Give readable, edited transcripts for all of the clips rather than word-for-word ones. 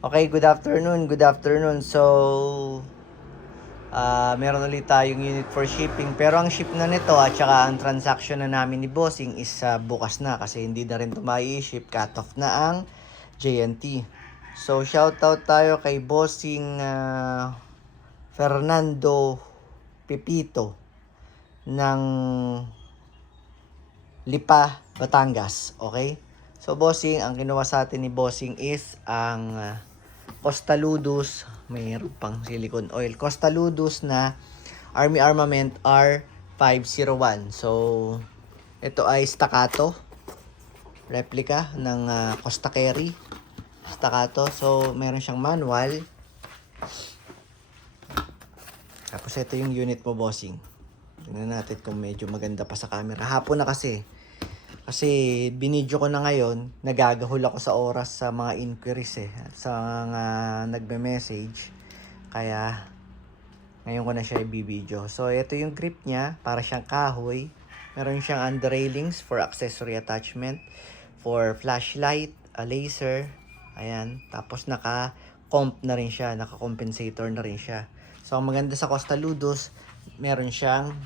Okay, good afternoon, good afternoon. So, meron ulit tayong unit for shipping. Pero ang ship na nito at saka ang transaction na namin ni Bossing is bukas na kasi hindi na rin ito mai-ship. Cut off na ang JNT. So, shoutout tayo kay Bossing Fernando Pepito ng Lipa, Batangas. Okay? So, Bossing, ang kinuha sa atin ni Bossing is ang Costa Ludus, mayroon pang silicone oil. Costa Ludus na Army Armament R501. So, ito ay staccato. Replica ng Costa Carry. Staccato. So, meron siyang manual. Tapos, ito yung unit mo, Bossing. Tingnan natin kung medyo maganda pa sa camera. Hapon na kasi. Kasi binidyo ko na ngayon, nagagahol ako sa oras sa mga inquiries sa mga nagme-message. Kaya ngayon ko na siya ibibidyo. So ito yung grip niya, para siyang kahoy. Meron siyang under railings for accessory attachment, for flashlight, a laser. Ayan, tapos naka-comp na rin siya, naka-compensator na rin siya. So ang maganda sa Costa Ludus, meron siyang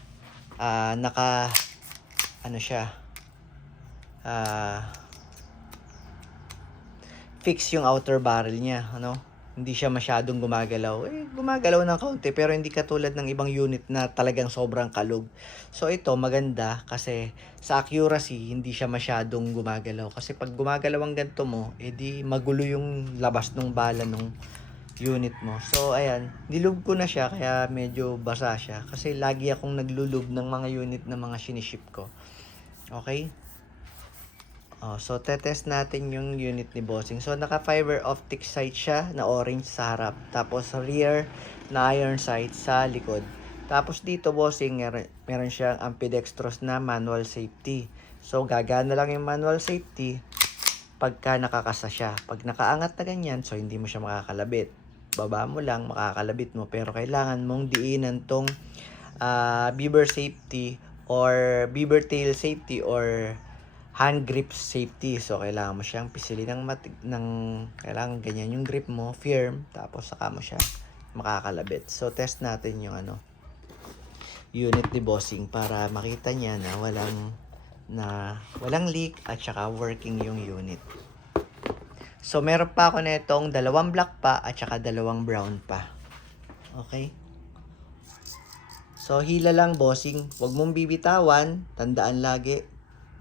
fix yung outer barrel niya, ano? Hindi siya masyadong gumagalaw. Gumagalaw ng kaunti pero hindi katulad ng ibang unit na talagang sobrang kalug. So ito maganda kasi sa accuracy hindi siya masyadong gumagalaw. Kasi pag gumagalaw ang ganito mo, edi magulo yung labas ng bala ng unit mo. So ayan, nilub ko na siya kaya medyo basa siya. Kasi lagi akong naglulub ng mga unit na mga siniship ko. Okay? So, tetest natin yung unit ni Bossing. So, naka-fiber optic sight siya na orange sa harap. Tapos, rear na iron sight sa likod. Tapos, dito, Bossing, meron siyang ambidextrous na manual safety. So, gagana lang yung manual safety pagka nakakasa siya. Pag nakaangat na ganyan, so, hindi mo siya makakalabit. Baba mo lang, makakalabit mo. Pero, kailangan mong diinan tong beaver safety or beaver tail safety or hand grip safety. So, kailangan mo siyang pisilin kailangan ganyan yung grip mo, firm, tapos saka mo siya makakalabit. So, test natin yung unit ni Bossing para makita niya na walang leak at saka working yung unit. So, meron pa ako na itong dalawang black pa at saka dalawang brown pa. Okay? So, hila lang, Bossing. Huwag mong bibitawan. Tandaan lagi,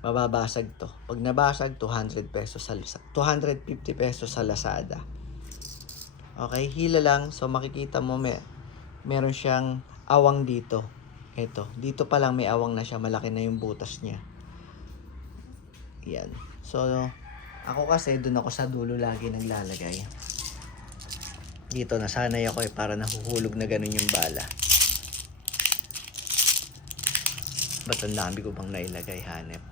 mababasag to. Pag nabasag, 200 pesos 250 pesos sa Lazada. Okay, hila lang. So, makikita mo meron siyang awang dito. Ito, dito pa lang may awang na siya. Malaki na yung butas niya. Yan. So, ako kasi, dun ako sa dulo lagi naglalagay. Dito, nasanay ako para nahuhulog na ganun yung bala. Ba't ang dami ko bang nailagay, hanep?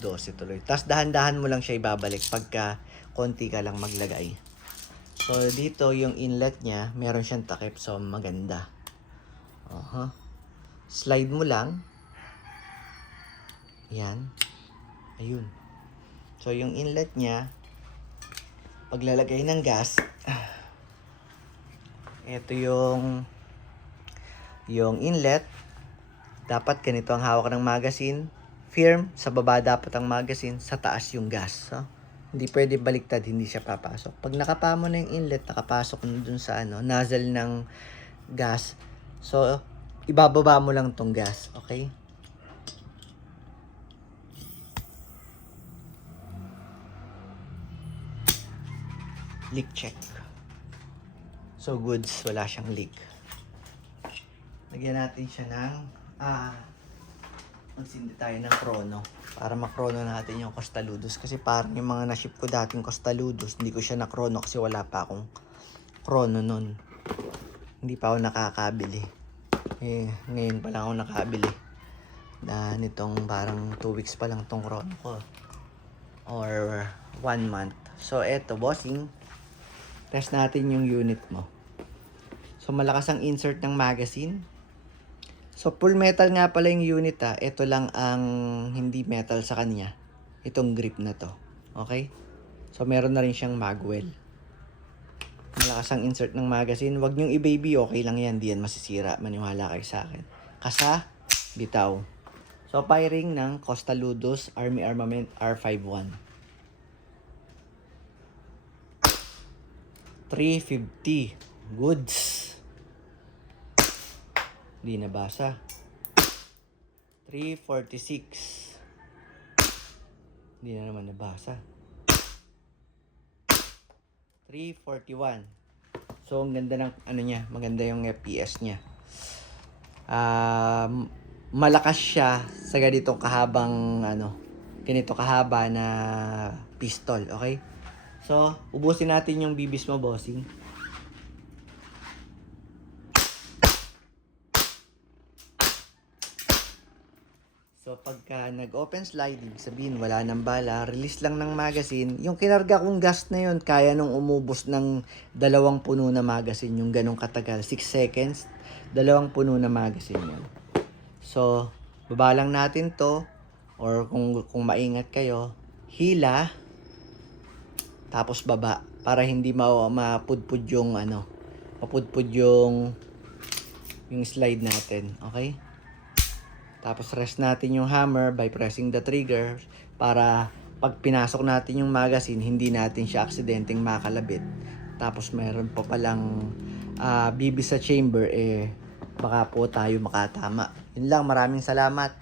12 tuloy. Tapos dahan-dahan mo lang siya ibabalik pagka konti ka lang maglagay. So, dito yung inlet niya, meron siyang takip. So, maganda. Slide mo lang. Yan. Ayun. So, yung inlet niya, paglalagay ng gas, ito yung inlet. Dapat ganito ang hawak ng magazine. Firm, sa baba dapat ang magazine, sa taas yung gas. Hindi pwede baliktad, hindi siya papasok. Pag nakapa mo na yung inlet, nakapasok na dun sa nozzle ng gas. So, ibababa mo lang tong gas, okay? Leak check. So, goods, wala siyang leak. Lagyan natin siya ng magsindi tayo ng chrono para makrono natin yung Costa Ludus kasi parang yung mga na-ship ko dating Costa Ludus hindi ko siya na-chrono kasi wala pa akong chrono nun, hindi pa ako nakakabili. Ngayon pa lang ako nakabili na nitong parang 2 weeks pa lang tong chrono ko or 1 month. So eto, Bossing, test natin yung unit mo. So malakas ang insert ng magazine. So, full metal nga pala yung unit Ito lang ang hindi metal sa kanya. Itong grip na to. Okay? So, meron na rin siyang magwell. Malakas ang insert ng magazine. Huwag nyong i-baby, okay lang yan. Di yan masisira. Maniwala kayo sa akin. Kasa, bitaw. So, firing ng Costa Ludus Army Armament R51. 350. Goods. Di nabasa. 346. Di na naman nabasa. 341. So, ang ganda ng ano niya, maganda yung FPS niya. Malakas siya sa ganitong kahabang ganito kahaba na pistol, okay? So, ubusin natin yung bibis mo, bossing. So, pagka nag-open slide, ibig sabihin wala nang bala, release lang ng magazine. Yung kinarga kong gas na yun, kaya nung umubos ng 2 puno na magazine, yung ganong katagal, 6 seconds, 2 puno na magazine yun. So, baba lang natin to, or kung maingat kayo, hila, tapos baba, para hindi mapudpud yung mapudpud yung slide natin, okay? Tapos rest natin yung hammer by pressing the trigger para pag pinasok natin yung magazine, hindi natin siya aksidenteng makalabit. Tapos meron pa palang bibis sa chamber, baka po tayo makatama. Yun lang, maraming salamat.